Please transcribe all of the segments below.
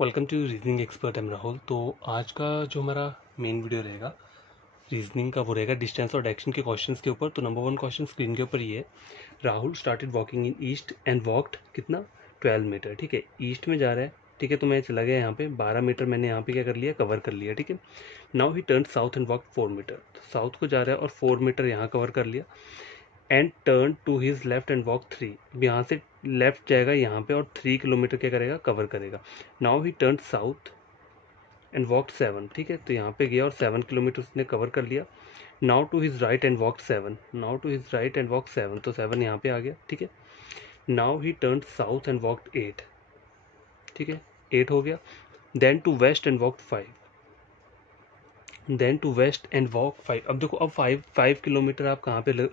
Welcome to reasoning expert M Rahul. तो आज का जो हमारा मेन वीडियो रहेगा रीजनिंग का वो रहेगा डिस्टेंस और डायरेक्शन के क्वेश्चंस के ऊपर। तो नंबर 1 क्वेश्चन स्क्रीन के ऊपर ये है, Rahul started walking in east and walked कितना 12 मीटर। ठीक है, ईस्ट में जा रहा है। ठीक है, तो मैं चला गया यहाँ पे 12 मीटर मैंने यहाँ पे क्या कर लिया, कवर कर लिया। ठीक है, now he turn south and walk 4 metres. तो साउथ को जा रहा है और 4 मीटर यहाँ कवर कर लिया। And turn to his left and walk 3। अब यहाँ से लेफ्ट जाएगा यहाँ पे और 3 किलोमीटर क्या करेगा, कवर करेगा। Now he turn south and walk 7। ठीक है, तो यहाँ पे गया और 7 किलोमीटर उसने कवर कर लिया। Now to his right and walk 7। Now to his right and walk 7, तो 7 यहाँ पे आ गया। ठीक है, now he turn south and walk 8। ठीक है, 8 हो गया। Then to west and walk 5। Then to west and walk 5। अब देखो, अब 5 किलोमीटर आप कहाँ पे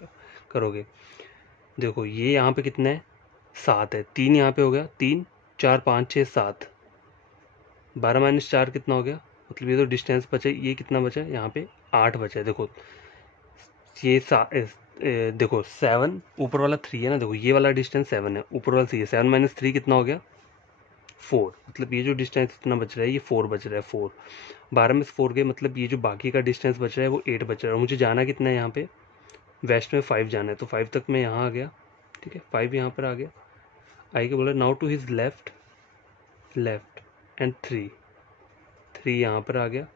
करोगे। देखो ये यहाँ पे कितना है, 7 है। 3 यहाँ पे हो गया, 3 4 5 6 7, 12 - 4 कितना हो गया, मतलब ये तो डिस्टेंस बचा। ये कितना बचा है, यहाँ पे 8 बचा है। देखो ये देखो 7 ऊपर वाला 3 है ना, देखो ये वाला डिस्टेंस 7 है, ऊपर वाला 3 है। 7 - 3 कितना हो गया, 4। मतलब ये जो डिस्टेंस इतना बच रहा है ये 4 बच रहा है। 4 12 में से 4 गए, मतलब ये जो बाकी का डिस्टेंस बच रहा है वो 8 बच रहा है। और मुझे जाना कितना है, यहाँ पे वेस्ट में 5 जाना है, तो 5 तक मैं यहाँ आ गया। ठीक है, 5 यहाँ पर आ गया। आई के बोला now to his left and 3 यहाँ पर आ गया।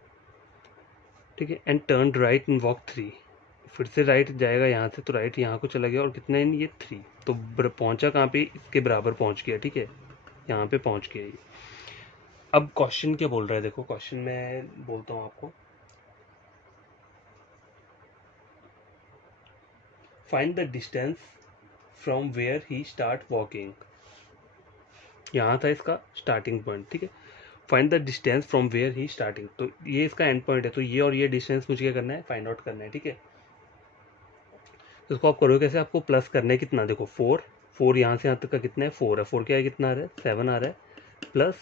ठीक है, and turn right and walk 3। फिर से राइट जाएगा यहाँ से, तो राइट यहाँ को चला गया और कितना है ये 3। तो पहुंचा कहाँ पे, इसके बराबर पहुंच गया। ठीक है, यहाँ पे पहुंच गया ये। अब क्वेश्चन क्या बोल रहा है, देखो क्वेश्चन मैं बोलता हूँ आपको। Find the distance from where he start walking. यहाँ था इसका स्टार्टिंग पॉइंट। ठीक है, find the distance from where he starting, तो ये इसका एंड पॉइंट है। तो ये और ये डिस्टेंस मुझे क्या करना है, फाइंड आउट करना है। ठीक है, तो इसको आप करोगे कैसे, आपको प्लस करना है कितना, देखो 4 यहाँ से यहाँ तक का कितना है, 4 है। 4 क्या है, कितना आ रहा है, 7 आ रहा है। प्लस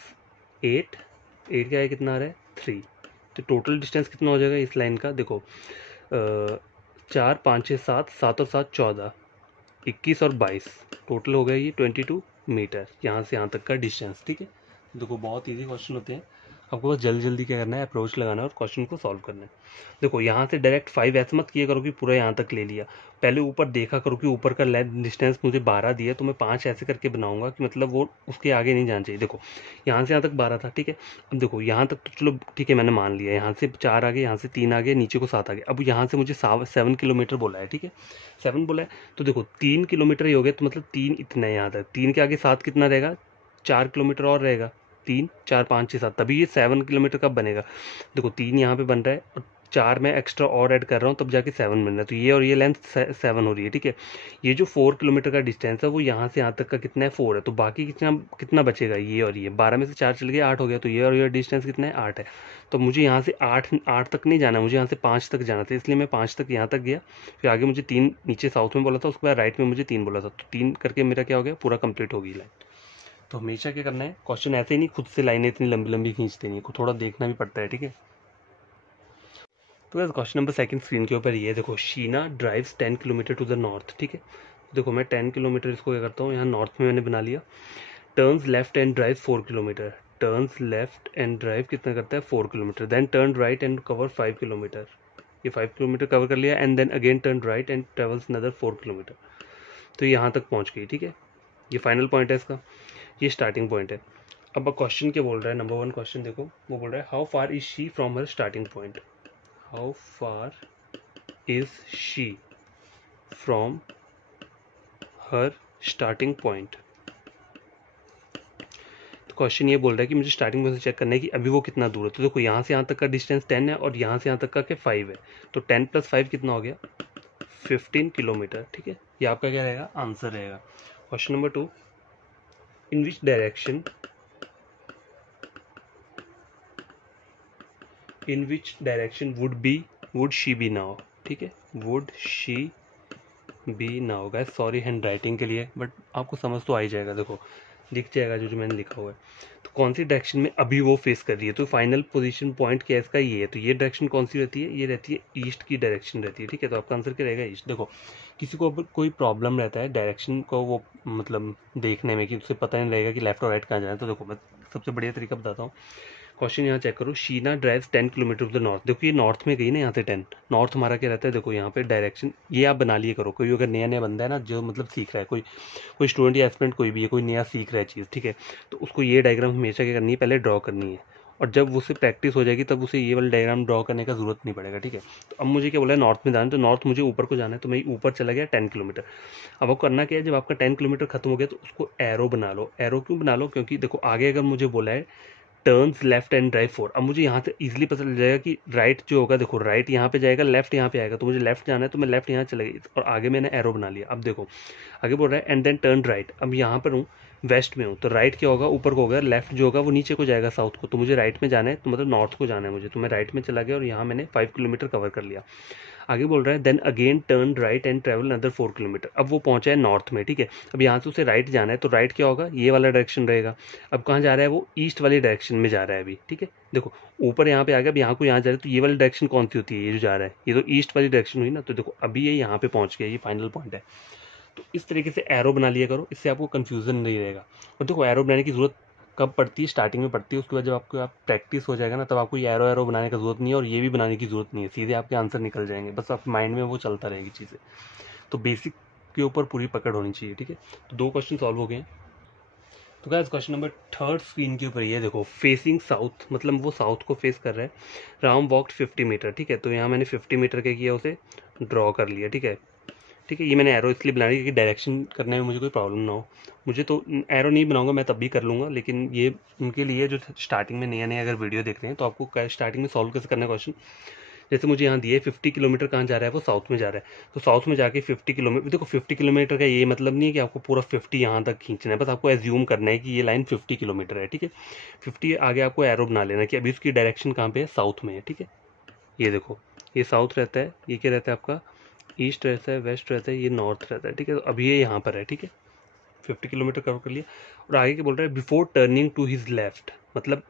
8 क्या है, कितना आ रहा है, 3। तो टोटल डिस्टेंस कितना हो जाएगा इस लाइन का, देखो 4 5 6 7, 7 और 7 14, 21 और 22, टोटल हो गया ये 22 मीटर यहाँ से यहाँ तक का डिस्टेंस। ठीक है, देखो बहुत इजी क्वेश्चन होते हैं, आपको बस जल्दी जल्दी क्या करना है, अप्रोच लगाना है और क्वेश्चन को सॉल्व करना है। देखो यहाँ से डायरेक्ट 5 ऐसे मत किया करो कि पूरा यहाँ तक ले लिया, पहले ऊपर देखा करो कि ऊपर का लेंथ डिस्टेंस मुझे 12 दिया, तो मैं 5 ऐसे करके बनाऊंगा कि मतलब वो उसके आगे नहीं जाना चाहिए। देखो यहाँ से यहाँ तक 12 था। ठीक है, अब देखो यहाँ तक तो चलो ठीक है, मैंने मान लिया, यहाँ से 4 आ गए, यहाँ से 3 आ गए, नीचे को 7 आ गए। अब यहाँ से मुझे 7 किलोमीटर बोला है। ठीक है, 7 बोला है, तो देखो 3 किलोमीटर ही हो गया, तो मतलब 3 इतना है यहाँ तक। 3 के आगे 7 कितना रहेगा, 4 किलोमीटर और रहेगा। 3 4 5 6 7, तभी ये 7 किलोमीटर कब बनेगा, देखो 3 यहाँ पे बन रहा है और 4 में एक्स्ट्रा और ऐड कर रहा हूँ, तब जाके 7 बन रहा है। तो ये और ये लेंथ 7 हो रही है। ठीक है, ये जो 4 किलोमीटर का डिस्टेंस है वो यहाँ से यहाँ तक का कितना है, 4 है। तो बाकी कितना कितना बचेगा, ये और ये 12 में से 4 चल गया, 8 हो गया। तो ये और ये डिस्टेंस कितना है, 8 है। तो मुझे यहाँ से 8 तक नहीं जाना, मुझे यहाँ से 5 तक जाना था, इसलिए मैं 5 तक यहाँ तक गया। फिर आगे मुझे 3 नीचे साउथ में बोला था, उसके बाद राइट में मुझे 3 बोला था, तो 3 करके मेरा क्या हो गया, पूरा कंप्लीट हो गई लाइन। तो हमेशा क्या करना है, क्वेश्चन ऐसे ही नहीं खुद से लाइनें इतनी लंबी लंबी खींचते नहीं, थोड़ा देखना भी पड़ता है। ठीक है, तो बस क्वेश्चन नंबर 2 स्क्रीन के ऊपर ये देखो, Sheena drives 10 kilometres to the north. ठीक है, देखो मैं 10 किलोमीटर इसको क्या करता हूँ, यहाँ नॉर्थ में मैंने बना लिया। Turns left and drive 4 kilometres. Turns left and drive कितना करता है, 4 kilometres. Then turn right and cover 5 kilometres. ये 5 किलोमीटर कवर कर लिया, and then again turn right and travels another 4 kilometres. तो यहाँ तक पहुँच गई। ठीक है, ये फाइनल पॉइंट है इसका, ये स्टार्टिंग पॉइंट है। अब क्वेश्चन क्या बोल रहा है, नंबर 1 क्वेश्चन देखो, वो बोल रहा है how far is she from her starting point. How far is she from her starting point. तो क्वेश्चन ये बोल रहा है कि मुझे स्टार्टिंग पॉइंट से चेक करना है कि अभी वो कितना दूर है। तो देखो यहाँ से यहाँ तक का डिस्टेंस 10 है और यहाँ से यहाँ तक का क्या 5 है, तो 10 + 5 कितना हो गया, 15 किलोमीटर। ठीक है, ये आपका क्या रहेगा, आंसर रहेगा। Question number 2, in which direction would she be now. ठीक है, would she be now. Guys sorry hand writing के लिए, बट आपको समझ तो आ ही जाएगा, देखो दिख जाएगा जो मैंने लिखा हुआ है। तो कौन सी डायरेक्शन में अभी वो फेस कर रही है, तो फाइनल पोजीशन पॉइंट क्या है इसका, ये है। तो ये डायरेक्शन कौन सी रहती है, ये रहती है ईस्ट की डायरेक्शन रहती है। ठीक है, तो आपका आंसर क्या रहेगा, ईस्ट। देखो किसी को कोई प्रॉब्लम रहता है डायरेक्शन को वो मतलब देखने में कि उसे पता नहीं रहेगा कि लेफ्ट और राइट कहाँ जाना है, तो देखो मैं सबसे बढ़िया तरीका बताता हूँ। क्वेश्चन यहाँ चेक करो, Sheena drives 10 kilometres to the north. देखो ये नॉर्थ में गई ना, यहाँ से 10, नॉर्थ हमारा क्या रहता है, देखो यहाँ पे डायरेक्शन ये आप बना लिए करो। कोई अगर नया नया बंदा है ना, जो मतलब सीख रहा है, कोई स्टूडेंट या एस्पिरेंट कोई भी है, कोई नया सीख रहा है चीज़, ठीक है, तो उसको ये डायग्राम हमेशा क्या करनी है, पहले ड्रॉ करनी है, और जब उससे प्रैक्टिस हो जाएगी तब उसे ये वाला डायग्राम ड्रॉ करने का जरूरत नहीं पड़ेगा, ठीक है। तो अब मुझे क्या बोला है, नॉर्थ में जाना है, तो नॉर्थ मुझे ऊपर को जाना है, तो मैं ऊपर चला गया 10 किलोमीटर। अब आपको करना क्या है, जब आपका 10 किलोमीटर खत्म हो गया तो उसको एरो बना लो। एरो क्यों बना लो, क्योंकि देखो आगे अगर मुझे बोला है टर्न्स लेफ्ट एंड ड्राइव 4, अब मुझे यहाँ से इजीली पता चल जाएगा कि राइट जो होगा, देखो राइट यहाँ पे जाएगा, लेफ्ट यहाँ पे आएगा, तो मुझे लेफ्ट जाना है तो मैं लेफ्ट यहाँ चला गई, और आगे मैंने एरो बना लिया। अब देखो आगे बोल रहा है एंड देन टर्न राइट। अब यहाँ पर हूँ, वेस्ट में हूँ, तो राइट क्या होगा, ऊपर को होगा, लेफ्ट जो होगा वो नीचे को जाएगा, साउथ को, तो मुझे राइट में जाना है, तो मतलब नॉर्थ को जाना है मुझे, तो मैं राइट में चला गया और यहाँ मैंने 5 किलोमीटर कवर कर लिया। आगे बोल रहा है then again turn right and travel another 4 kilometres. अब वो पहुंचा है नॉर्थ में, ठीक है। अब यहाँ से उसे राइट जाना है, तो राइट क्या होगा, ये वाला डायरेक्शन रहेगा। अब कहाँ जा रहा है, वो ईस्ट वाली डायरेक्शन में जा रहा है अभी, ठीक है। देखो ऊपर यहाँ पे आ गया, अब यहाँ को यहाँ जा रहा है, तो ये वाली डायरेक्शन कौन सी होती है, ये जो जा रहा है, ये तो ईस्ट वाली डायरेक्शन हुई ना। तो देखो अभी ये यहाँ पे पहुंच गया, ये फाइनल पॉइंट है। तो इस तरीके से एरो बना लिया करो, इससे आपको कन्फ्यूजन नहीं रहेगा। और देखो एरो बनाने की जरूरत कब पड़ती है, स्टार्टिंग में पड़ती है, उसके बाद जब आपको आप प्रैक्टिस हो जाएगा ना, तब आपको ये एरो बनाने की जरूरत नहीं है, और ये भी बनाने की जरूरत नहीं है, सीधे आपके आंसर निकल जाएंगे, बस आप माइंड में वो चलता रहेगी चीज़ें। तो बेसिक के ऊपर पूरी पकड़ होनी चाहिए, ठीक है। तो 2 क्वेश्चन सॉल्व हो गए हैं। तो गाइस क्वेश्चन नंबर 3 स्क्रीन के ऊपर ये देखो, फेसिंग साउथ, मतलब वो साउथ को फेस कर रहा है। राम वॉक्ड 50 मीटर, ठीक है। तो यहाँ मैंने 50 मीटर क्या किया, उसे ड्रॉ कर लिया, ठीक है। ठीक है, ये मैंने एरो इसलिए बनाई कि डायरेक्शन करने में मुझे कोई प्रॉब्लम ना हो। मुझे तो एरो नहीं बनाऊंगा, मैं तब भी कर लूँगा, लेकिन ये उनके लिए जो स्टार्टिंग में नया नया अगर वीडियो देख रहे हैं, तो आपको स्टार्टिंग में सॉल्व कैसे करना है क्वेश्चन। जैसे मुझे यहाँ दिए 50 किलोमीटर कहाँ जा रहा है, वो साउथ में जा रहा है, तो साउथ में जाके 50 किलोमीटर, देखो 50 किलोमीटर का ये मतलब नहीं है कि आपको पूरा 50 यहाँ तक खींचना है, बस आपको एज्यूम करना है कि ये लाइन 50 किलोमीटर है, ठीक है। 50 आगे आपको एरो बना लेना कि अभी उसकी डायरेक्शन कहाँ पे है, साउथ में है, ठीक है। ये देखो ये साउथ रहता है, ये क्या रहता है आपका, ईस्ट रहता है, वेस्ट रहता है, ये नॉर्थ रहता है, ठीक है। तो अभी ये यहाँ पर है, ठीक है। 50 किलोमीटर कवर कर लिया, और आगे क्या बोल रहा है, before turning to his left, मतलब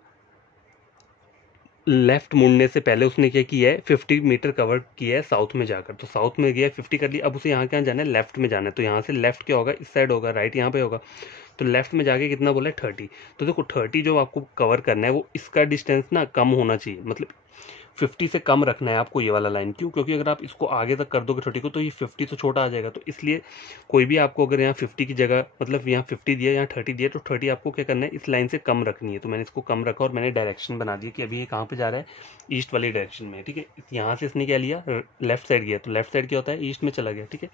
लेफ्ट मुड़ने से पहले उसने क्या किया है, 50 मीटर कवर किया है साउथ में जाकर। तो साउथ में गया 50 कर लिया, अब उसे यहाँ क्या जाना है, लेफ्ट में जाना है। तो यहाँ से लेफ्ट क्या होगा, इस साइड होगा, राइट यहाँ पे होगा, तो लेफ्ट में जाके कितना बोला है, 30। तो देखो 30 जो आपको कवर करना है, वो इसका डिस्टेंस ना कम होना चाहिए, मतलब 50 से कम रखना है आपको ये वाला लाइन। क्यों, क्योंकि अगर आप इसको आगे तक कर दोगे 30 को, तो ये 50 तो छोटा आ जाएगा। तो इसलिए कोई भी आपको अगर यहाँ 50 की जगह, मतलब यहाँ 50 दिया, यहाँ 30 दिया, तो 30 आपको क्या करना है, इस लाइन से कम रखनी है। तो मैंने इसको कम रखा और मैंने डायरेक्शन बना दी कि अभी ये कहाँ पे जा रहा है, ईस्ट वाली डायरेक्शन में, ठीक है। यहाँ से इसने क्या लिया, लेफ्ट साइड गया, तो लेफ्ट साइड क्या होता है, ईस्ट में चला गया, ठीक है।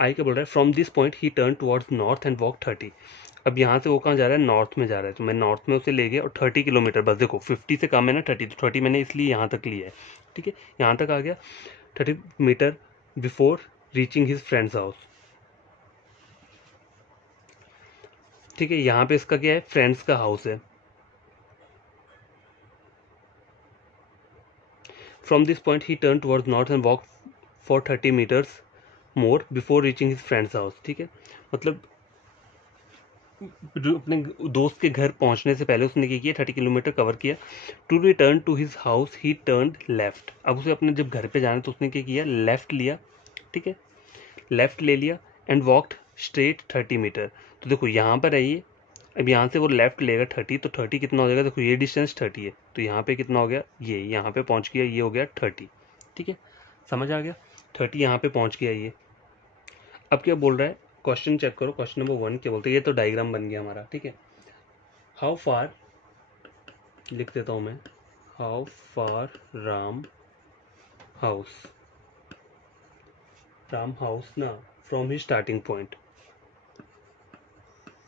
आई क्या बोल रहा है, from this point he turn towards north and walk 30। अब यहाँ से वो कहाँ जा रहा है, नॉर्थ में जा रहा है, तो मैं नॉर्थ में उसे ले गया और 30 किलोमीटर, बस देखो 50 से कम है ना 30, तो 30 मैंने इसलिए यहाँ तक लिया है, ठीक है। यहाँ तक आ गया 30 metres before reaching his friend's house, ठीक है। यहाँ पे इसका क्या है, फ्रेंड्स का हाउस है। From this point he turn towards north and walk for 30 metres more before reaching his friend's house, ठीक है। मतलब अपने दोस्त के घर पहुंचने से पहले उसने क्या किया, 30 किलोमीटर कवर किया। To return to his house he turn left. अब उसे अपने जब घर पे जाना तो उसने क्या किया, लेफ्ट लिया, ठीक है, लेफ्ट ले लिया एंड वॉकड स्ट्रेट 30 मीटर। तो देखो यहाँ पर है ये, अब यहाँ से वो लेफ्ट लेगा 30, तो 30 कितना हो जाएगा, देखो ये डिस्टेंस 30 है, तो यहाँ पे कितना हो गया, ये यहाँ पे पहुँच गया, ये हो गया 30, ठीक है। समझ आ गया, 30 यहाँ पे पहुँच गया ये। अब क्या बोल रहा है, क्वेश्चन चेक करो, क्वेश्चन नंबर 1 क्या बोलते हैं, ये तो डायग्राम बन गया हमारा, ठीक है। हाउ फार, लिख देता हूं मैं, हाउ फार राम हाउस ना from his starting point,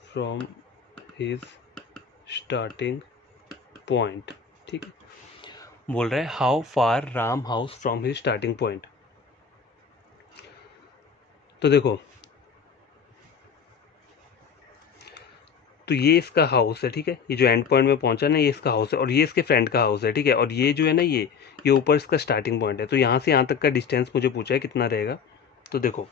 from his starting point, ठीक है। बोल रहा है how far Ram house from his starting point. तो देखो, तो ये इसका हाउस है, ठीक है। ये जो एंड पॉइंट में पहुंचा ना, ये इसका हाउस है, और ये इसके फ्रेंड का हाउस है, ठीक है। और ये जो है ना, ये ऊपर इसका स्टार्टिंग पॉइंट है। तो यहाँ से यहाँ तक का डिस्टेंस मुझे पूछा है कितना रहेगा। तो देखो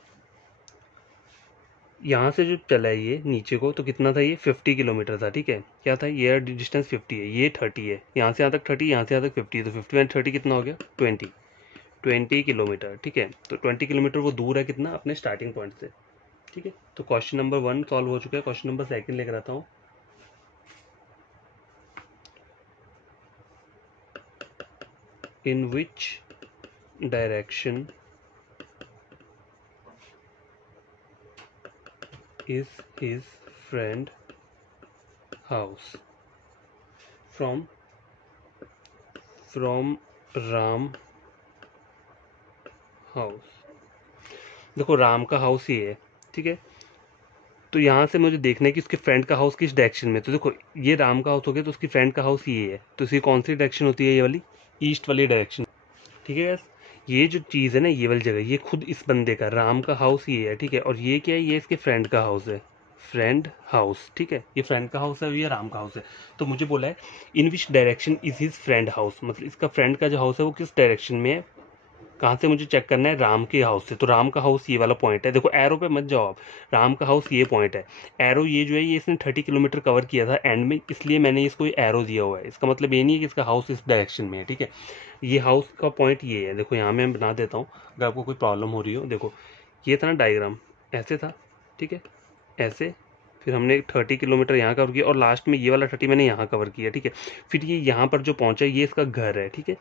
यहाँ से जो चला है ये नीचे को, तो कितना था, ये 50 किलोमीटर था, ठीक है। क्या था, ये डिस्टेंस 50 है, ये 30 है, यहाँ से यहाँ तक 30, यहाँ से यहाँ तक 50, तो 50 एंड 30 कितना हो गया, 20 किलोमीटर, ठीक है। तो 20 किलोमीटर वो दूर है कितना, अपने स्टार्टिंग पॉइंट से, ठीक है। तो क्वेश्चन नंबर 1 सॉल्व हो चुका है। क्वेश्चन नंबर 2 लेकर आता हूँ। In which direction is his friend house from Ram house. देखो राम का हाउस ये है, ठीक है, तो यहाँ से मुझे देखना है कि उसके फ्रेंड का हाउस किस डायरेक्शन में। तो देखो ये राम का हाउस हो गया, तो उसकी फ्रेंड का हाउस ये है, तो इसकी कौन सी डायरेक्शन होती है, ये वाली ईस्ट वाली डायरेक्शन, ठीक है। ये जो चीज़ है ना, ये वाली जगह, ये खुद इस बंदे का राम का हाउस ये है, ठीक है, और ये क्या है, ये इसके फ्रेंड का हाउस है, फ्रेंड हाउस, ठीक है, ये फ्रेंड का हाउस है, ये राम का हाउस है। तो मुझे बोला है in which direction is his friend house, मतलब इसका फ्रेंड का जो हाउस है वो किस डायरेक्शन में है, कहाँ से मुझे चेक करना है, राम के हाउस से। तो राम का हाउस ये वाला पॉइंट है, देखो एरो पे मत जाओ आप, राम का हाउस ये पॉइंट है। एरो ये जो है ये इसने 30 किलोमीटर कवर किया था एंड में, इसलिए मैंने इसको एरो दिया हुआ है। इसका मतलब ये नहीं है कि इसका हाउस इस डायरेक्शन में है, ठीक है। ये हाउस का पॉइंट ये है, देखो यहाँ मैं बना देता हूँ अगर आपको कोई प्रॉब्लम हो रही हो। देखो ये था ना डायग्राम, ऐसे था, ठीक है, ऐसे, फिर हमने 30 किलोमीटर यहाँ कवर किया और लास्ट में ये वाला 30 मैंने यहाँ कवर किया, ठीक है। फिर ये यहाँ पर जो पहुँचा ये इसका घर है, ठीक है।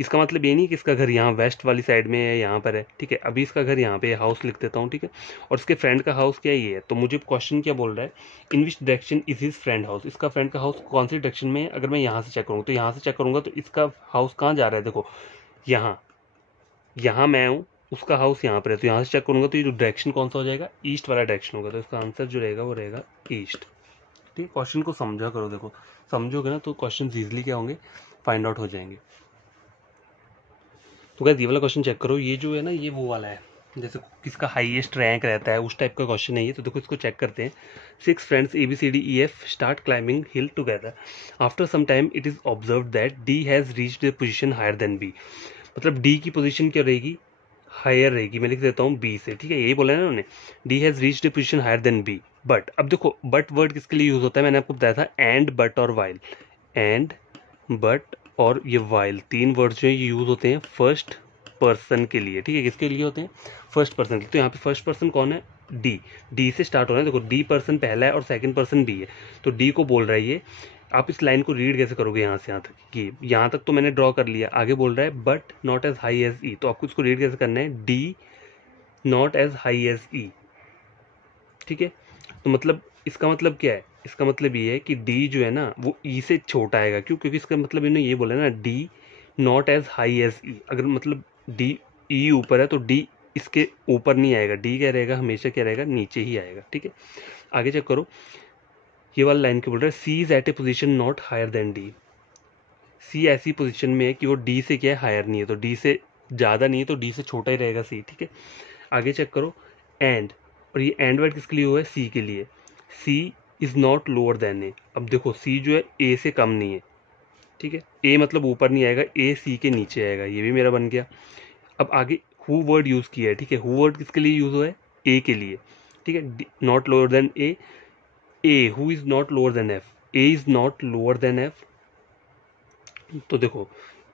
इसका मतलब ये नहीं कि इसका घर यहाँ वेस्ट वाली साइड में है, यहाँ पर है, ठीक है। अभी इसका घर यहाँ पे हाउस लिख देता हूँ, ठीक है, और इसके फ्रेंड का हाउस क्या ये है। तो मुझे क्वेश्चन क्या बोल रहा है, in which direction is his friend house, इसका फ्रेंड का हाउस कौन सी डायरेक्शन में है। अगर मैं यहाँ से चेक करूँगा, तो यहाँ से चेक करूँगा तो इसका हाउस कहाँ जा रहा है, देखो यहाँ, यहाँ मैं हूँ, उसका हाउस यहाँ पर है, तो यहाँ से चेक करूँगा तो ये जो डायरेक्शन कौन सा हो जाएगा, ईस्ट वाला डायरेक्शन होगा। तो इसका आंसर जो रहेगा वो रहेगा ईस्ट, ठीक है। क्वेश्चन को समझा करो, देखो समझोगे ना तो क्वेश्चन ईजिली क्या होंगे, फाइंड आउट हो जाएंगे। तो क्या ये वाला क्वेश्चन चेक करो, ये जो है ना ये वो वाला है, जैसे किसका हाईएस्ट रैंक रहता है उस टाइप का क्वेश्चन है ये। तो देखो इसको चेक करते हैं। 6 friends ABCDEF start climbing hill together. After some time it is observed that D has reached the position higher than B। मतलब D की पोजीशन क्या रहेगी, हायर रहेगी। मैं लिख देता हूँ B से, ठीक है, यही बोला है ना उन्होंने, D has reached the position higher than B। But अब देखो बट वर्ड किसके लिए यूज होता है, मैंने आपको बताया था एंड, बट और वाइल। एंड, बट और ये वाइल, तीन वर्ड्स जो है ये यूज होते हैं फर्स्ट पर्सन के लिए, ठीक है। किसके लिए होते हैं, फर्स्ट पर्सन के। तो यहाँ पे फर्स्ट पर्सन कौन है, डी से स्टार्ट हो रहा है। देखो डी पर्सन पहला है और सेकंड पर्सन बी है, तो डी को बोल रहा है ये। आप इस लाइन को रीड कैसे करोगे, यहाँ से यहाँ तक, कि यहाँ तक तो मैंने ड्रॉ कर लिया, आगे बोल रहा है but not as high as E, तो आपको इसको रीड कैसे करना है, D not as high as E, ठीक है। तो मतलब इसका मतलब क्या है, इसका मतलब ये है कि डी जो है ना वो ई से छोटा आएगा। क्यों, क्योंकि इसका मतलब इन्होंने ये बोला ना D not as high as E. अगर मतलब डी ई ऊपर है तो डी इसके ऊपर नहीं आएगा, डी क्या रहेगा, हमेशा क्या रहेगा, नीचे ही आएगा, ठीक है। आगे चेक करो, ये वाला लाइन क्या बोल रहा है, C is at a position not higher than D. C ऐसी पोजिशन में है कि वो डी से क्या है, हायर नहीं है, तो डी से ज़्यादा नहीं है, तो डी से छोटा ही रहेगा सी, ठीक है। आगे चेक करो, एंड, और ये एंड वर्ड किसके लिए हुआ है, सी के लिए। सी इज नॉट लोअर देन ए। अब देखो सी जो है ए से कम नहीं है, ठीक है, ए मतलब ऊपर नहीं आएगा, ए सी के नीचे आएगा, ये भी मेरा बन गया। अब आगे हु वर्ड यूज किया है, ठीक है, हु वर्ड किसके लिए यूज हुआ है, ए के लिए, ठीक है। Not lower than A who is not lower than F, A is not lower than F. तो देखो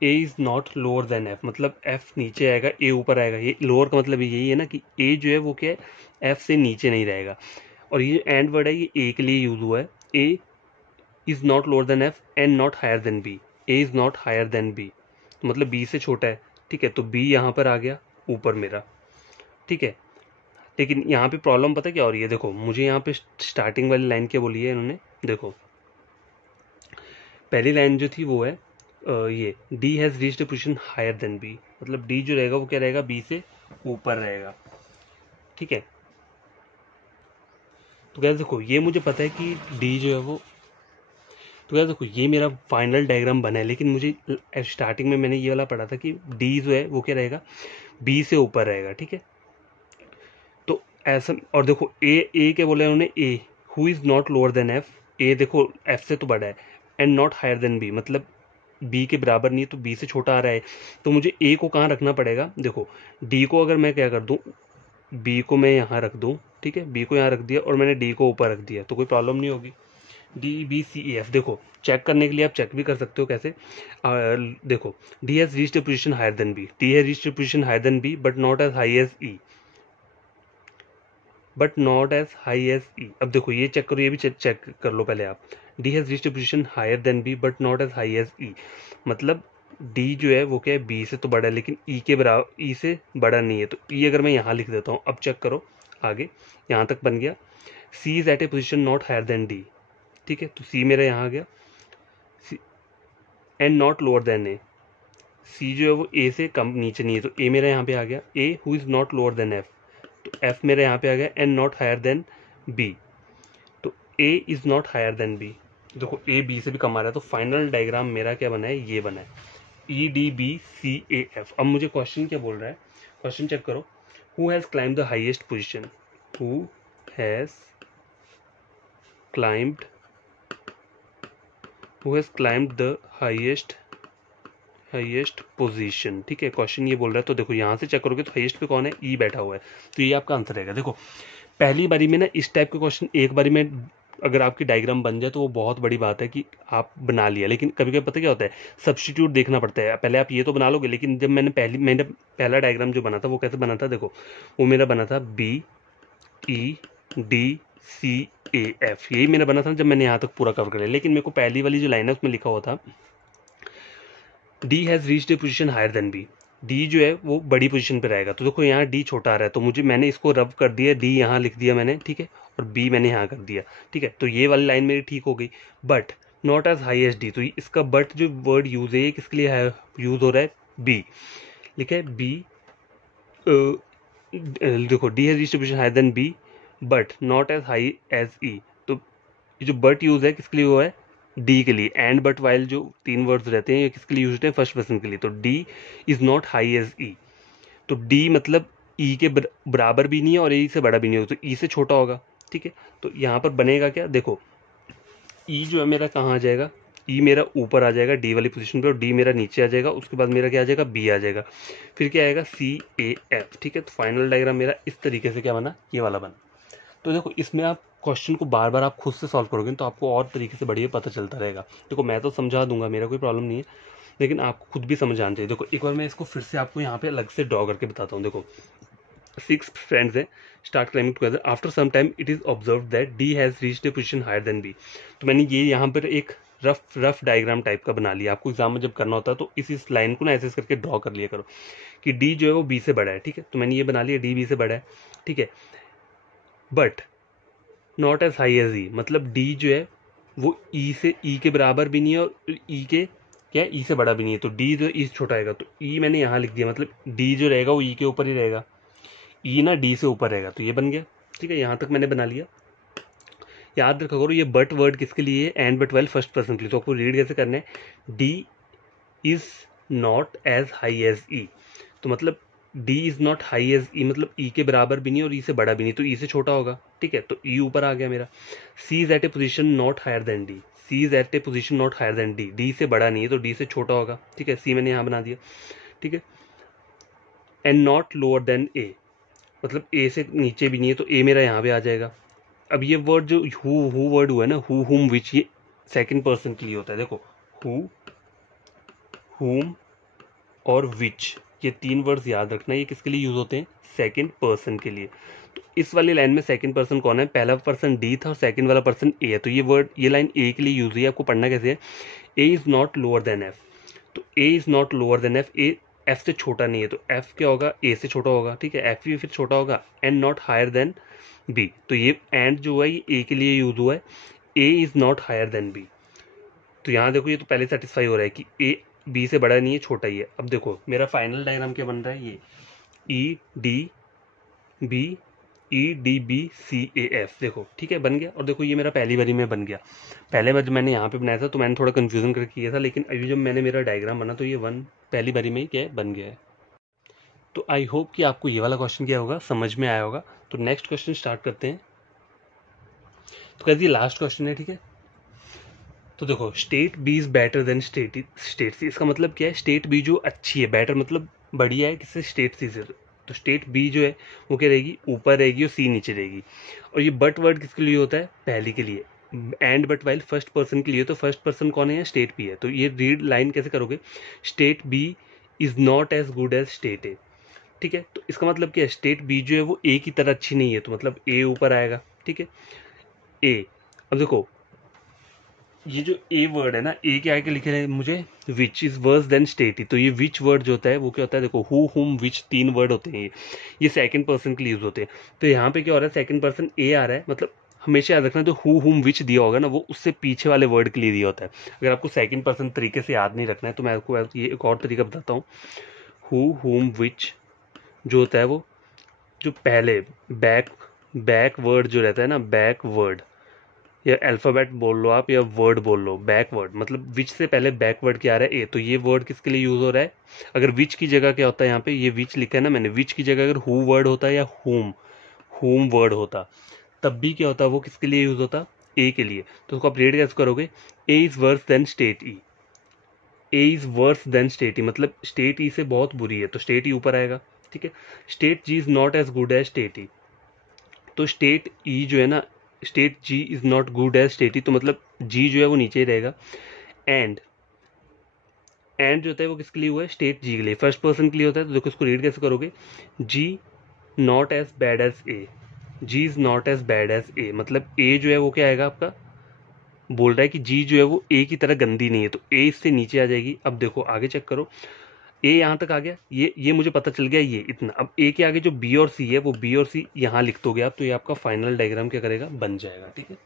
A is not lower than F, मतलब एफ नीचे आएगा, ए ऊपर आएगा। ये लोअर का मतलब यही है ना कि ए जो है वो क्या है, एफ से नीचे नहीं रहेगा। और ये एंड वर्ड है, ये ए के लिए यूज हुआ है। A is not lower than F and not higher than B. A is not higher than B, मतलब बी से छोटा है, ठीक है। तो बी यहाँ पर आ गया ऊपर मेरा, ठीक है। लेकिन यहाँ पे प्रॉब्लम पता क्या हो रही है, देखो मुझे यहाँ पे स्टार्टिंग वाली लाइन क्या बोली है इन्होंने, देखो पहली लाइन जो थी वो है ये D has reached a position higher than B, मतलब डी जो रहेगा वो क्या रहेगा, बी से ऊपर रहेगा, ठीक है। तो क्या देखो ये मुझे पता है कि डी जो है वो, तो क्या देखो ये मेरा फाइनल डायग्राम बना है, लेकिन मुझे स्टार्टिंग में मैंने ये वाला पढ़ा था कि डी जो है वो क्या रहेगा, बी से ऊपर रहेगा, ठीक है। तो ऐसा, और देखो ए क्या बोला है उन्होंने, A who is not lower than F, A देखो एफ से तो बड़ा है, and not higher than B, मतलब बी के बराबर नहीं है, तो बी से छोटा आ रहा है। तो मुझे ए को कहाँ रखना पड़ेगा, देखो डी को अगर मैं क्या कर दूँ, बी को मैं यहाँ रख दूँ, ठीक है, बी को यहाँ रख दिया और मैंने डी को ऊपर रख दिया, तो कोई प्रॉब्लम नहीं होगी। D B C E F, देखो चेक करने के लिए आप चेक भी कर सकते हो कैसे, देखो D has reached a position higher than B, D has reached a position higher than B but not as high as E, but not as high as E. अब देखो ये चेक करो, ये भी चेक कर लो पहले आप, D has reached a position higher than B but not as high as E, मतलब डी जो है वो क्या है, बी से तो बड़ा है लेकिन ई के बराबर, ई से बड़ा नहीं है। तो ई अगर मैं यहाँ लिख देता हूँ, अब चेक करो आगे, यहाँ तक बन गया। C is at a position not higher than D, ठीक है, तो सी मेरा यहाँ आ गया, and not lower than A, C जो है वो ए से कम नीचे नहीं है, तो ए मेरा यहाँ पे आ गया। A who is not lower than F, तो एफ मेरा यहाँ पे आ गया, and not higher than B, तो A is not higher than B. देखो ए बी से भी कम आ रहा है, तो फाइनल डायग्राम मेरा क्या बना है, ये बना है, E D B C A F. अब मुझे क्वेश्चन क्या बोल रहा है, क्वेश्चन चेक करो, who has climb the highest position, who has climb the highest position, ठीक है, क्वेश्चन ये बोल रहा है। तो देखो यहाँ से चेक करोगे तो हाईएस्ट पे कौन है, ई बैठा हुआ है, तो ये आपका आंसर रहेगा। देखो पहली बारी में ना इस टाइप के क्वेश्चन एक बारी में अगर आपकी डायग्राम बन जाए तो वो बहुत बड़ी बात है कि आप बना लिया, लेकिन कभी कभी पता क्या होता है, सब्स्टिट्यूट देखना पड़ता है। पहले आप ये तो बना लोगे, लेकिन जब मैंने पहला डायग्राम जो बना था वो कैसे बना था, देखो वो मेरा बना था B E D C A F, यही मेरा बना था जब मैंने यहाँ तक पूरा कवर कर लिया। लेकिन मेरे को पहली वाली जो लाइन है उसमें लिखा हुआ था D has reached a position higher than B, D जो है वो बड़ी पोजीशन पे रहेगा। तो देखो यहाँ डी छोटा आ रहा है, तो मैंने इसको रब कर दिया, डी यहाँ लिख दिया मैंने, ठीक है, और बी मैंने यहाँ कर दिया, ठीक है, तो ये वाली लाइन मेरी ठीक हो गई। But not as high as D, तो इसका बट जो वर्ड यूज है ये किसके लिए यूज हो रहा है, बी लिखा है, बी देखो D has reached a position higher than B but not as high as E, तो ये जो बट यूज है किसके लिए हुआ है, डी के लिए। एंड बट वाइल जो तीन वर्ड्स रहते हैं ये किसके लिए यूज होते हैं, फर्स्ट पर्सन के लिए। तो D is not high as E, तो डी मतलब ई के बराबर भी नहीं है और ई से बड़ा भी नहीं होगा, तो ई से छोटा होगा, ठीक है। तो यहाँ पर बनेगा क्या, देखो ई जो है मेरा कहाँ आ जाएगा, ई मेरा ऊपर आ जाएगा डी वाली पोजीशन पे, और डी मेरा नीचे आ जाएगा, उसके बाद मेरा क्या आ जाएगा, बी आ जाएगा, फिर क्या आएगा, सी ए एफ, ठीक है। तो फाइनल डायग्राम मेरा इस तरीके से क्या बना, ये वाला बना। तो देखो इसमें आप क्वेश्चन को बार बार आप खुद से सॉल्व करोगे तो आपको और तरीके से बढ़िया पता चलता रहेगा। देखो मैं तो समझा दूंगा, मेरा कोई प्रॉब्लम नहीं है, लेकिन आपको खुद भी समझ आना चाहिए। देखो एक बार मैं इसको फिर से आपको यहाँ पे अलग से ड्रॉ करके बताता हूँ। देखो 6 फ्रेंड्स हैं, start climbing together, after some time it is observe that D has reached a position higher than B. तो मैंने ये यहाँ पर एक रफ डायग्राम टाइप का बना लिया। आपको एग्जाम में जब करना होता है तो इस लाइन को ना ऐसे करके ड्रॉ कर लिया करो कि डी जो है वो बी से बड़ा है, ठीक है। तो मैंने ये बना लिया, डी बी से बड़ा है, ठीक है, but not as high as E, मतलब डी जो है वो ई से, ई के बराबर भी नहीं है और ई के क्या, ई से बड़ा भी नहीं है। तो डी जो ई छोटा आएगा, तो ई मैंने यहाँ लिख दिया, मतलब डी जो रहेगा वो ई के ऊपर ही रहेगा, ई ना डी से ऊपर रहेगा, तो ये बन गया, ठीक है। यहाँ तक मैंने बना लिया। याद रखा करो ये बट वर्ड किसके लिए है, and but while first person के लिए। तो आपको रीड कैसे करना है, D is not as high as E, तो मतलब D is not high as E, मतलब ई के बराबर भी नहीं और ई से बड़ा भी नहीं, तो ई से छोटा होगा, ठीक है। तो ई ऊपर आ गया मेरा। C is at a position not higher than D, C is at a position not higher than D, D से बड़ा नहीं है तो डी से छोटा होगा, ठीक है। सी मैंने यहाँ बना दिया, ठीक है। एंड नॉट लोअर देन ए, मतलब ए से नीचे भी नहीं है, तो ए मेरा यहाँ पे आ जाएगा। अब ये वर्ड जो हु वर्ड हुआ है ना, हु हुम विच, ये सेकंड पर्सन के लिए होता है। देखो हु हुम और विच, ये तीन वर्ड्स याद रखना, ये किसके लिए यूज होते हैं, सेकंड पर्सन के लिए। तो इस वाली लाइन में सेकंड पर्सन कौन है, पहला पर्सन डी था और सेकंड वाला पर्सन ए है, तो ये वर्ड, ये लाइन ए के लिए यूज हुई है। आपको पढ़ना कैसे है, A is not lower than F, तो A is not lower than F, A F से छोटा नहीं है, तो एफ क्या होगा, ए से छोटा होगा, ठीक है, एफ भी फिर छोटा होगा। And not higher than B, तो ये एंड जो है ये ए के लिए यूज हुआ है, A is not higher than B. तो यहाँ देखो ये तो पहले सेटिस्फाई हो रहा है कि ए बी से बड़ा नहीं है, छोटा ही है। अब देखो मेरा फाइनल डायग्राम क्या बन रहा है, ये E D B C A F, देखो ठीक है बन गया। और देखो ये मेरा पहली बारी में बन गया। पहले बार जब मैंने यहाँ पे बनाया था तो मैंने थोड़ा कंफ्यूजन करके किया था, लेकिन अभी जब मैंने मेरा डायग्राम बना तो ये पहली बारी में ही क्या बन गया है। तो आई होप कि आपको ये वाला क्वेश्चन क्या होगा, समझ में आया होगा। तो नेक्स्ट क्वेश्चन स्टार्ट करते हैं। तो कहते हैं लास्ट क्वेश्चन है, ठीक है। तो देखो state B is better than state C, इसका मतलब क्या है, स्टेट बी जो अच्छी है, बेटर मतलब बढ़िया है किससे, स्टेट सी से। तो स्टेट बी जो है वो क्या रहेगी, ऊपर रहेगी और सी नीचे रहेगी। और ये बट वर्ड किसके लिए होता है, पहली के लिए। And but while first person के लिए, तो फर्स्ट पर्सन कौन है, स्टेट बी है। तो ये रीड लाइन कैसे करोगे, state B is not as good as state A, ठीक है। तो इसका मतलब क्या है, स्टेट बी जो है वो ए की तरह अच्छी नहीं है, तो मतलब ए ऊपर आएगा, ठीक है, ए। अब देखो ये जो ए वर्ड है ना, ए के आगे लिखे हैं मुझे विच इज वर्स देन स्टेटी, तो ये विच वर्ड जो होता है वो क्या होता है, देखो हु हुम विच 3 वर्ड होते हैं ये सेकंड पर्सन के लिए यूज होते हैं। तो यहाँ पे क्या हो रहा है, सेकंड पर्सन ए आ रहा है, मतलब हमेशा याद रखना जो हु हुम विच दिया होगा ना वो उससे पीछे वाले वर्ड के लिए दिया होता है। अगर आपको सेकंड पर्सन तरीके से याद नहीं रखना है तो मैं आपको ये एक और तरीका बताता हूँ। हु हुम विच जो होता है वो जो पहले बैक वर्ड जो रहता है ना, बैक वर्ड या अल्फ़ाबेट बोल लो आप या वर्ड बोल लो, बैकवर्ड मतलब विच से पहले बैकवर्ड क्या आ रहा है ए, तो ये वर्ड किसके लिए यूज हो रहा है। अगर विच की जगह क्या होता है, यहाँ पे ये विच लिखा है ना मैंने, विच की जगह अगर हु वर्ड होता या होम वर्ड होता तब भी क्या होता, वो किसके लिए यूज होता, ए के लिए। तो उसको आप रेड कैसे करोगे, A is worse than state E, A is worse than state E मतलब स्टेट ई से बहुत बुरी है तो स्टेट ई ऊपर आएगा, ठीक है। State G is not as good as state E, तो स्टेट ई जो है ना, state G is not good as state E, तो मतलब जी जो है वो नीचे ही रहेगा। एंड जो होता है वो किसके लिए हुआ है, स्टेट जी के लिए, फर्स्ट पर्सन के लिए होता है। तो देखो इसको रीड कैसे करोगे, G not as bad as A, G is not as bad as A मतलब ए जो है वो क्या आएगा आपका, बोल रहा है कि जी जो है वो ए की तरह गंदी नहीं है, तो ए इससे नीचे आ जाएगी। अब देखो आगे चेक करो, ए यहाँ तक आ गया, ये मुझे पता चल गया ये इतना। अब ए के आगे जो बी और सी है वो बी और सी यहाँ लिख दोगे आप, तो ये आपका फाइनल डायग्राम क्या करेगा, बन जाएगा, ठीक है,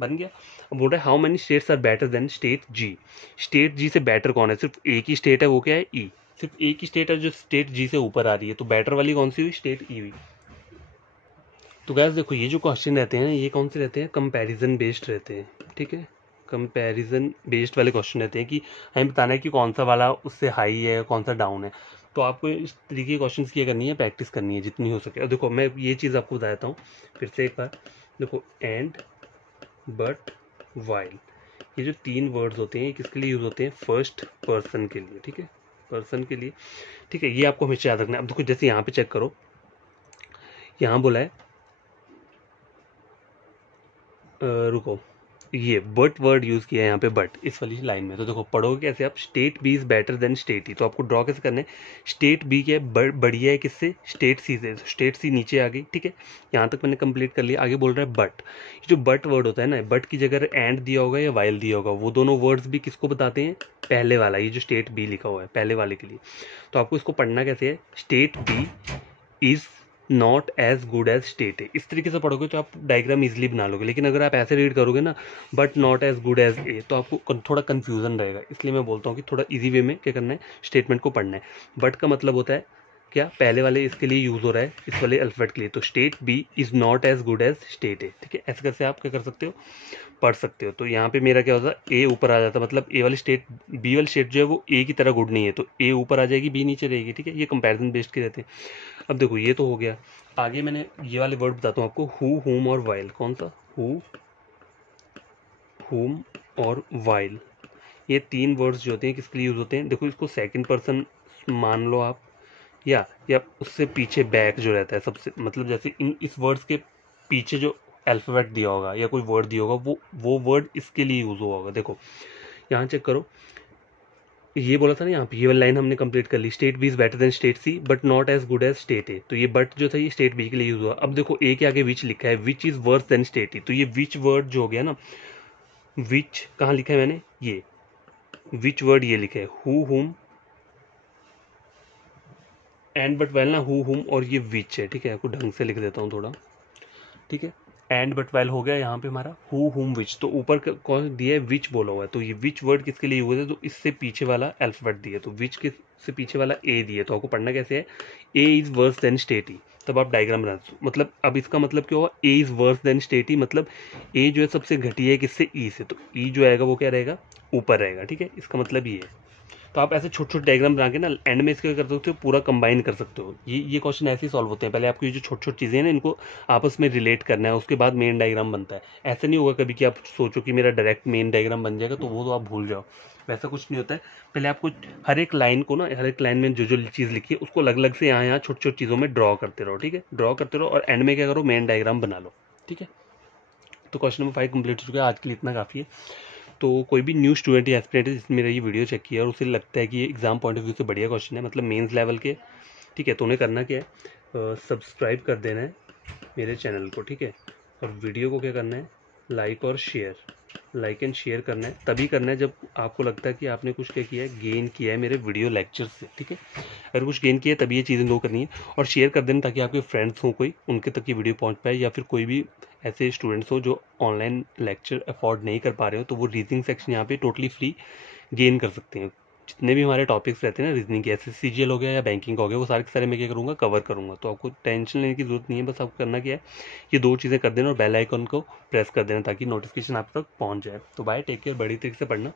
बन गया। अब बोल रहा है how many states are better than state G, state G से बेटर कौन है, सिर्फ एक ही स्टेट है वो क्या है ई, सिर्फ एक ही स्टेट है जो स्टेट जी से ऊपर आ रही है, तो बेटर वाली कौन सी हुई, स्टेट ई हुई। तो गैस देखो ये जो क्वेश्चन रहते हैं ये कौन से रहते हैं, कंपैरिजन बेस्ड रहते हैं, ठीक है, कंपैरिजन बेस्ड वाले क्वेश्चन रहते हैं कि हमें बताना है कि कौन सा वाला उससे हाई है कौन सा डाउन है। तो आपको इस तरीके के क्वेश्चन किया करनी है, प्रैक्टिस करनी है जितनी हो सके। और देखो मैं ये चीज़ आपको बता देता हूँ फिर से एक बार, देखो एंड बट वाइल ये जो 3 वर्ड्स होते हैं किसके लिए यूज होते हैं, फर्स्ट पर्सन के लिए, ठीक है, पर्सन के लिए, ठीक है, ये आपको हमेशा याद रखना है। अब देखो जैसे यहाँ पे चेक करो, यहाँ बोला है रुको, ये बट वर्ड यूज किया है यहाँ पे बट इस वाली लाइन में। तो देखो पढ़ोगे कैसे आप, state B is better than state E, तो आपको ड्रॉ कैसे करना है, स्टेट बी क्या है बढ़िया है किससे, स्टेट सी से, स्टेट सी नीचे आ गई, ठीक है, यहाँ तक मैंने कंप्लीट कर लिया। आगे बोल रहा है बट, जो बट वर्ड होता है ना, बट की जगह एंड दिया होगा या वाइल दिया होगा, वो दोनों वर्ड्स भी किसको बताते हैं, पहले वाला, ये जो स्टेट बी लिखा हुआ है पहले वाले के लिए। तो आपको इसको पढ़ना कैसे है, state B is not as good as state है, इस तरीके से पढ़ोगे तो आप डायग्राम इजीली बना लोगे। लेकिन अगर आप ऐसे रीड करोगे ना, but not as good as A, तो आपको थोड़ा कंफ्यूजन रहेगा। इसलिए मैं बोलता हूँ कि थोड़ा इजी वे में क्या करना है, स्टेटमेंट को पढ़ना है। बट का मतलब होता है क्या, पहले वाले इसके लिए यूज हो रहा है, इस वाले अल्फाबेट के लिए, तो state B is not as good as state है, ठीक है, ऐसे करके आप क्या कर सकते हो, पढ़ सकते हो। तो यहाँ पे मेरा क्या होता है, ए ऊपर आ जाता, मतलब ए वाली स्टेट, बी वाली स्टेट जो है वो ए की तरह गुड नहीं है, तो ए ऊपर आ जाएगी बी नीचे रहेगी, ठीक है, ये कंपैरिजन बेस्ड के रहते हैं। अब देखो ये तो हो गया, आगे मैंने ये वाले वर्ड बताता हूँ आपको, हु हुम और वाइल, कौन सा, हु हुम और वाइल, ये 3 वर्ड्स जो होते हैं किसके लिए यूज होते हैं, देखो इसको सेकंड पर्सन मान लो आप, या उससे पीछे बैक जो रहता है सबसे, मतलब जैसे इस वर्ड्स के पीछे जो अल्फाबेट दिया होगा या कोई वर्ड दिया होगा वो वर्ड इसके लिए यूज हुआ होगा। देखो यहाँ चेक करो, ये बोला था ना यहाँ पे, ये वाली लाइन हमने कंप्लीट कर ली, state B is better than state C but not as good as state A, तो ये बट जो था ये स्टेट बी के लिए यूज हुआ। अब देखो ए के आगे विच लिखा है, which is worse than state E, तो ये विच वर्ड जो हो गया ना, विच कहाँ लिखा है मैंने, ये विच वर्ड ये लिखा है, who whom and but well ना, हु हुम और ये विच है, ठीक है, आपको ढंग से लिख देता हूँ थोड़ा, ठीक है, एंड बट वेल हो गया यहाँ पे हमारा, हु हुम विच, तो ऊपर कौन दिया है, विच बोला हुआ है, तो ये विच वर्ड किसके लिए हुआ है, तो इससे पीछे वाला अल्फाबेट दिया, तो विच के से पीछे वाला ए दिया, तो आपको पढ़ना कैसे है, A is worse than state ई, तब आप डायग्राम बना, मतलब अब इसका मतलब क्या होगा, ए is worse than state E, मतलब ए जो है सबसे घटिया है किससे, ई से, तो ई जो आएगा वो क्या रहेगा, ऊपर रहेगा, ठीक है, इसका मतलब ये है। तो आप ऐसे छोटे छोटे डायग्राम बना के ना एंड में इसका कर सकते हो, पूरा कंबाइन कर सकते हो। ये क्वेश्चन ऐसे ही सॉल्व होते हैं, पहले आपको ये जो छोटी छोटी चीज़ें हैं ना इनको आपस में रिलेट करना है, उसके बाद मेन डायग्राम बनता है। ऐसा नहीं होगा कभी कि आप सोचो कि मेरा डायरेक्ट मेन डायग्राम बन जाएगा, तो वो तो आप भूल जाओ, वैसा कुछ नहीं होता है। पहले आपको हर एक लाइन को ना, हर एक लाइन में जो जो चीज़ लिखी है उसको अलग अलग से यहाँ छोटी छोटी चीज़ों में ड्रॉ करते रहो, ठीक है, ड्रॉ करते रहो और एंड में क्या करो, मेन डायग्राम बना लो, ठीक है। तो क्वेश्चन नंबर 5 कंप्लीट हो चुका है, आज के लिए इतना काफ़ी है। तो कोई भी न्यू स्टूडेंट या एस्पिरेंट है जिसने मेरा ये वीडियो चेक किया और उसे लगता है कि ये एग्जाम पॉइंट ऑफ व्यू से बढ़िया क्वेश्चन है, मतलब मेंस लेवल के, ठीक है, तो उन्हें करना क्या है, सब्सक्राइब कर देना है मेरे चैनल को, ठीक है, और वीडियो को क्या करना है, लाइक और शेयर। लाइक एंड शेयर करना है, तभी करना है जब आपको लगता है कि आपने कुछ क्या किया है, गेन किया है मेरे वीडियो लेक्चर से, ठीक है। अगर कुछ गेन किया है तभी ये चीज़ें दो करनी है, और शेयर कर देना ताकि आपके फ्रेंड्स हो कोई, उनके तक ये वीडियो पहुंच पाए, या फिर कोई भी ऐसे स्टूडेंट्स हो जो ऑनलाइन लेक्चर अफोर्ड नहीं कर पा रहे हो, तो वो रीजनिंग सेक्शन यहाँ पे टोटली फ्री गेन कर सकते हैं। जितने भी हमारे टॉपिक्स रहते हैं ना रीजनिंग के, एस CGL हो गया या बैंकिंग का हो गया, वो सारे के सारे मैं क्या करूँगा, कवर करूँगा। तो आपको टेंशन लेने की जरूरत नहीं है, बस आपको करना क्या है, ये दो चीज़ें कर देना और बेल आइकन को प्रेस कर देना ताकि नोटिफिकेशन आप तक पहुँच जाए। तो बाय, टेक केयर, बड़ी तरीके से पढ़ना।